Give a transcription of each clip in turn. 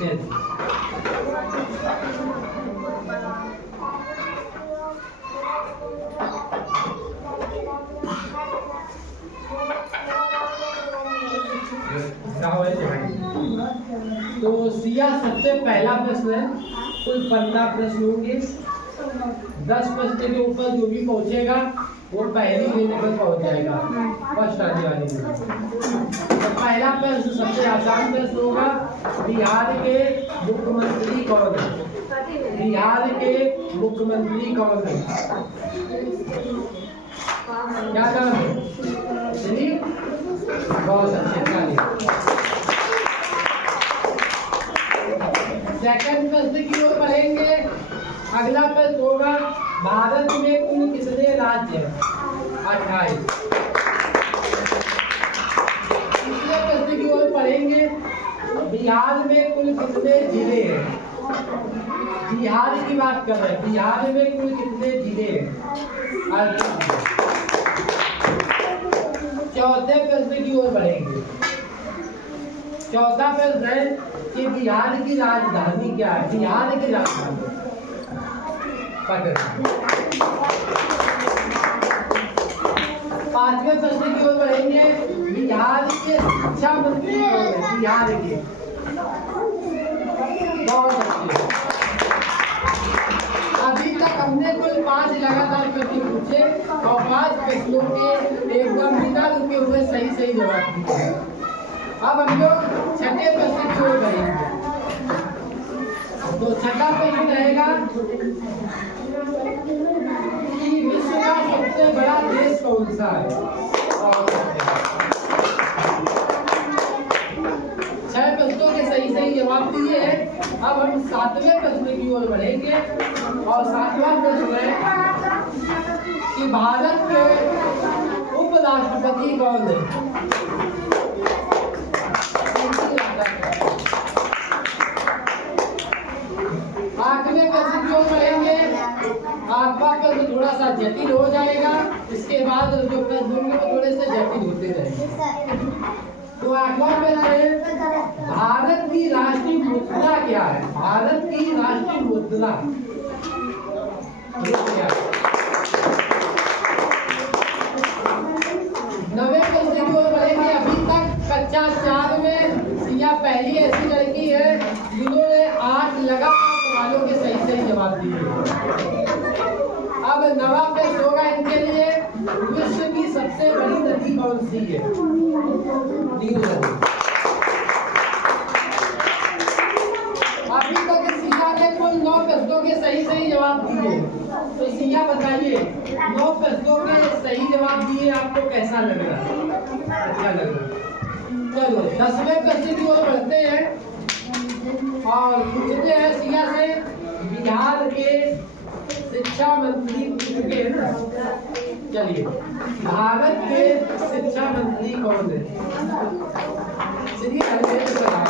परिचय दी। तो सिया सबसे पहला प्रश्न है, कुल 15 प्रश्न होंगे। 10 प्रश्न के ऊपर जो भी पहुंचेगा वो पहली लेने पर पहुंच जाएगा, फर्स्ट आने वाली में। तो पहला प्रश्न सबसे आसान प्रश्न होगा, बिहार के मुख्यमंत्री कौन है? बिहार के मुख्यमंत्री कौन है? क्या नाम है? चलिए, बहुत अच्छे। सेकंड प्रश्न की ओर बढ़ेंगे। अगला प्रश्न होगा, भारत में कुल कितने राज्य हैं? 28। तीसरे प्रश्न की ओर पढ़ेंगे, बिहार में कुल कितने जिले हैं? बिहार की बात कर रहे हैं, बिहार में कुल कितने जिले हैं? 38। चौथे प्रश्न की ओर बढ़ेंगे। चौथा प्रश्न है कि बिहार की राजधानी क्या है? बिहार की राजधानी पांचवें प्रश्न की ओर बढ़ेंगे, बिहार के शिक्षा मंत्री कौन है? बिहार के अभी तक हमने कुल 5 लगातार प्रश्न पूछे और 5 प्रश्नों के एकदम बिना रुके हुए सही जवाब दिए। अब हम लोग छठे प्रश्न की ओर बढ़ेंगे। तो छठा प्रश्न रहेगा कि विश्व का सबसे बड़ा देश कौन सा है? 6 प्रश्नों के सही जवाब दिए हैं। अब हम 7वें प्रश्न की ओर बढ़ेंगे और 7वां प्रश्न है कि भारत के उपराष्ट्रपति कौन है? 8वें प्रश्न की ओर बढ़ेंगे। 8वां प्रश्न थोड़ा सा जटिल हो जाएगा, इसके बाद जो प्रश्न होंगे वो थोड़े से जटिल होते रहेंगे। तो 8वां प्रश्न है, भारत की राष्ट्रीय मुद्रा क्या है? भारत की राष्ट्रीय मुद्रा क्या है? 9वें प्रश्न की ओर बढ़ेंगे। अभी तक कक्षा 4 में सिया पहली ऐसी लड़की है जिन्होंने 8 लगातार सवालों के सही जवाब दिए। अब 9वां प्रश्न होगा इनके लिए, विश्व की सबसे बड़ी नदी कौन सी है? नील नदी। अभी तक सिया ने कुल 9 प्रश्नों के सही जवाब दिए। तो सिया बताइए, 9 प्रश्नों के सही जवाब दिए, आपको कैसा लग रहा? अच्छा लग रहा। चलो 10वें प्रश्न की ओर बढ़ते हैं और पूछते हैं सिया से, बिहार के शिक्षा मंत्री पूछ चुके हैं ना? चलिए, भारत के शिक्षा मंत्री कौन है? श्री धर्मेंद्र प्रधान।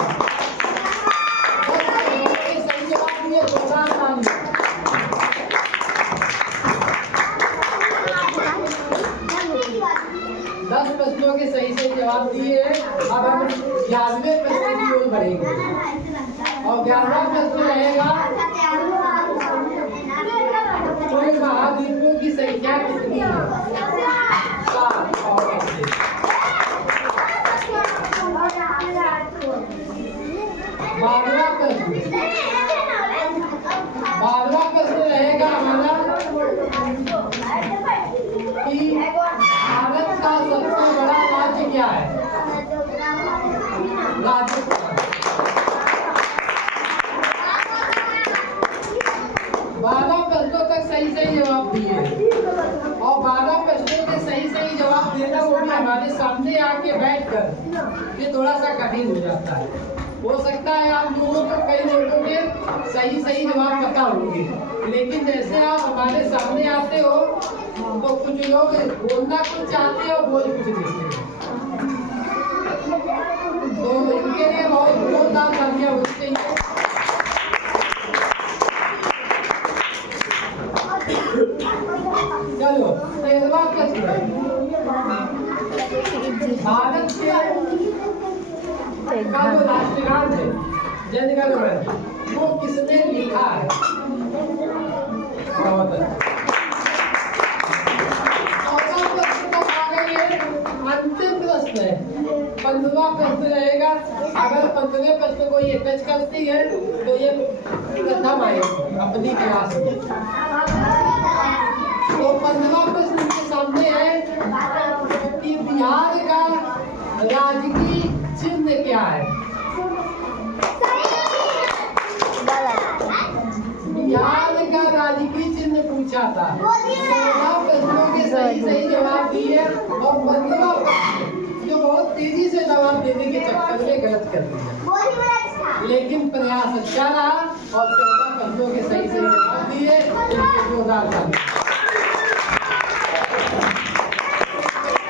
सही जवाब दिए, 10 प्रश्नों के सही जवाब दिए। अब हम 11वें प्रश्न की ओर बढ़ेंगे और 11वां प्रश्न रहेगा, कुल महाद्वीपों की संख्या कितनी है? 7। 12वां प्रश्न रहेगा हमारा कि भारत का सबसे बड़ा राज्य क्या है? राजस्थान। 12 प्रश्नों तक सही जवाब दिए और 12 प्रश्नों के सही जवाब देना वो भी हमारे सामने आके बैठकर, ये थोड़ा सा कठिन हो जाता है। हो सकता है आप लोगों को, कई लोगों के सही जवाब पता होंगे, लेकिन जैसे आप हमारे सामने आते हो तो कुछ लोग बोलना कुछ चाहते हैं और बोल कुछ देते हैं। तो इनके लिए बहुत जोरदार तालियां होनी चाहिए। चलो 13वां प्रश्न, भारत के जो राष्ट्रगान है जनगणमन वो किसने लिखा है? बहुत अच्छा। चौथा प्रश्न तक आ गए हैं। अंतिम प्रश्न है, 15वां प्रश्न रहेगा। अगर 15वें प्रश्न को ये टच करती है तो ये प्रथम आएगी अपनी क्लास में। तो 15वां प्रश्न के सामने है कि बिहार का राजकीय चिन्ह क्या है? बिहार का राजकीय चिन्ह पूछा था। 14 प्रश्नों के सही जवाब दिए और 15वां प्रश्न जो बहुत तेजी से जवाब देने के चक्कर में गलत कर दिया, लेकिन प्रयास अच्छा रहा और 14 प्रश्नों के सही जवाब दिए। जोरदार